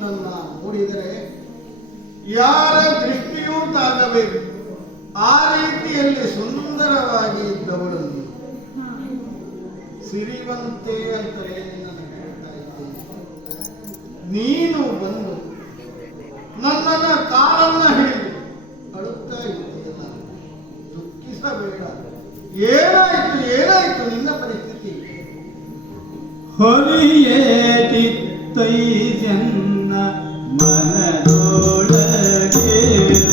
ನಿನ್ನನ್ನ ನೋಡಿದರೆ ಯಾರ ದೃಷ್ಟಿಯೂ ತಾಗಬೇಕು, ಆ ರೀತಿಯಲ್ಲಿ ಸುಂದರವಾಗಿ ಇದ್ದವಳು ನೀನು. ಸಿರಿವಂತೆ ಅಂತಲೇ ನಿನ್ನನ್ನು ಹೇಳ್ತಾ ಇದ್ದೇನೆ. ನೀನು ಬಂದು ನನ್ನನ್ನ ಕಾಲನ್ನ ಹಿಡಿದು ಅಳುತ್ತಾ ಇದ್ದೀಯಲ್ಲ, ದುಃಖಿಸಬೇಡ. ಏನಾಯ್ತು ನಿನ್ನ ಪರಿಸ್ಥಿತಿ? ಹೊಲಿಯೇ ಚಿತ್ತೈಜನ್ನ ಮನದೊಳಗೆ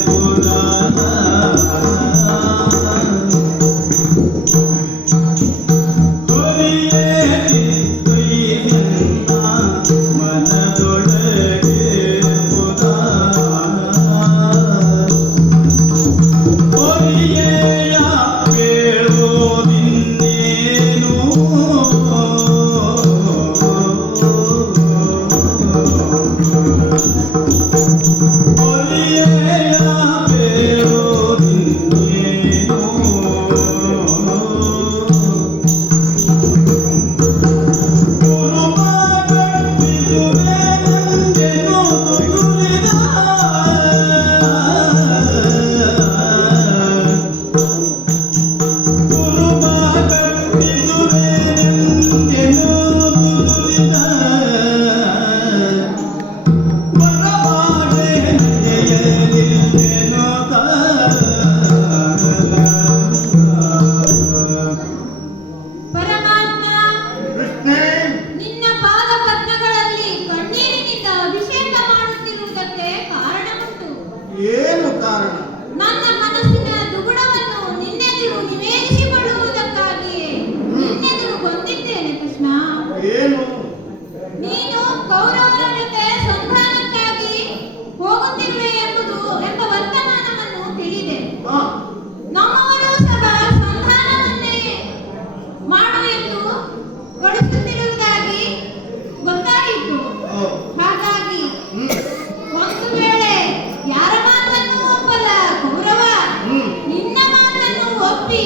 ಪುರಾಣ ಹೊಲಿಯೇ ಚಿತ್ತೈಜನ್ನ ಮನದೊಳಗೆ ಪುರಾಣ ಹೊಲಿಯೇಯ ಕೇಳೋದಿನ್ನೇನು ಏನು ಕಾರಣ? ನನ್ನ ಮನಸ್ಸಿನ ದುಗುಡವನ್ನು ನಿನ್ನೆದುರು ನಿವೇದಿಸಿಕೊಳ್ಳುವುದಕ್ಕಾಗಿಯೇ ನಿನ್ನೆದುರು ಬಂದಿದ್ದೇನೆ ಕೃಷ್ಣ. ಏನು? ನೀನು ಕೌರವರ ಜೊತೆ ಸಂಧಾನಕ್ಕಾಗಿ ಹೋಗುತ್ತಿರುವೆ ಎಂಬ ವರ್ತಮಾನವನ್ನು ತಿಳಿದೆ. ನಮ್ಮವರು ಸಹ ಸಂಧಾನವನ್ನೇ ಮಾಡು ಎಂದು ಕಳಿಸುತ್ತಿರುವುದಾಗಿ ಗೊತ್ತಾಯಿತು. ಹಾಗಾಗಿ ಒಂದು ವೇಳೆ ಯಾರ ಮಾತನ್ನು ಒಪ್ಪದ ಕೌರವ ನಿನ್ನ ಮಾತನ್ನು ಒಪ್ಪಿ